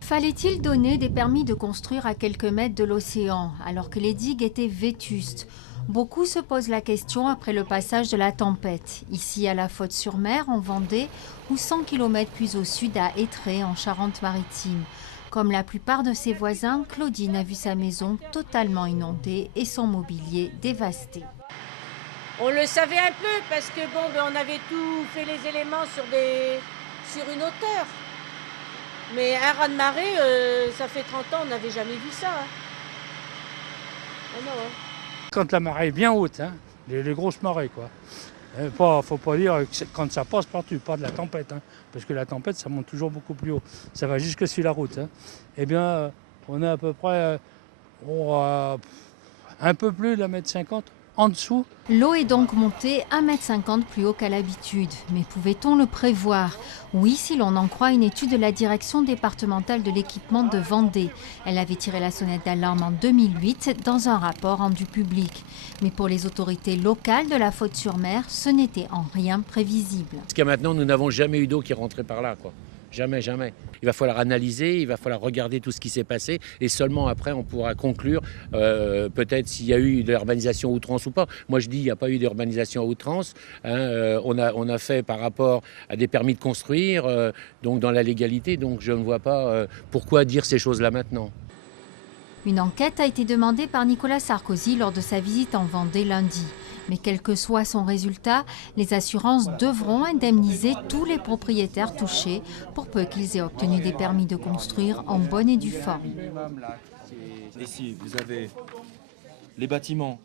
Fallait-il donner des permis de construire à quelques mètres de l'océan, alors que les digues étaient vétustes? Beaucoup se posent la question après le passage de la tempête, ici à La Faute-sur-Mer, en Vendée, ou 100 km plus au sud à Étré, en Charente-Maritime. Comme la plupart de ses voisins, Claudine a vu sa maison totalement inondée et son mobilier dévasté. On le savait un peu parce que on avait tout fait les éléments sur une hauteur. Mais un raz-de-marée, ça fait 30 ans, on n'avait jamais vu ça. Hein. Ah non, hein. Quand la marée est bien haute, hein, les grosses marées, quoi. Faut pas dire que quand ça passe partout, pas de la tempête, hein, parce que la tempête, ça monte toujours beaucoup plus haut. Ça va jusque sur la route. Hein. Eh bien, on est à peu près un peu plus de 1,50 m en dessous. L'eau est donc montée 1,50 m plus haut qu'à l'habitude. Mais pouvait-on le prévoir? Oui, si l'on en croit une étude de la direction départementale de l'équipement de Vendée. Elle avait tiré la sonnette d'alarme en 2008 dans un rapport rendu public. Mais pour les autorités locales de La Faute-sur-Mer, ce n'était en rien prévisible. Jusqu'à maintenant, nous n'avons jamais eu d'eau qui rentrait par là, quoi. Jamais, jamais. Il va falloir analyser, il va falloir regarder tout ce qui s'est passé et seulement après on pourra conclure peut-être s'il y a eu de l'urbanisation à outrance ou pas. Moi je dis il n'y a pas eu d'urbanisation à outrance. Hein, on a fait par rapport à des permis de construire, donc dans la légalité, donc je ne vois pas pourquoi dire ces choses-là maintenant. Une enquête a été demandée par Nicolas Sarkozy lors de sa visite en Vendée lundi. Mais quel que soit son résultat, les assurances devront indemniser tous les propriétaires touchés pour peu qu'ils aient obtenu des permis de construire en bonne et due forme. Ici, vous avez les bâtiments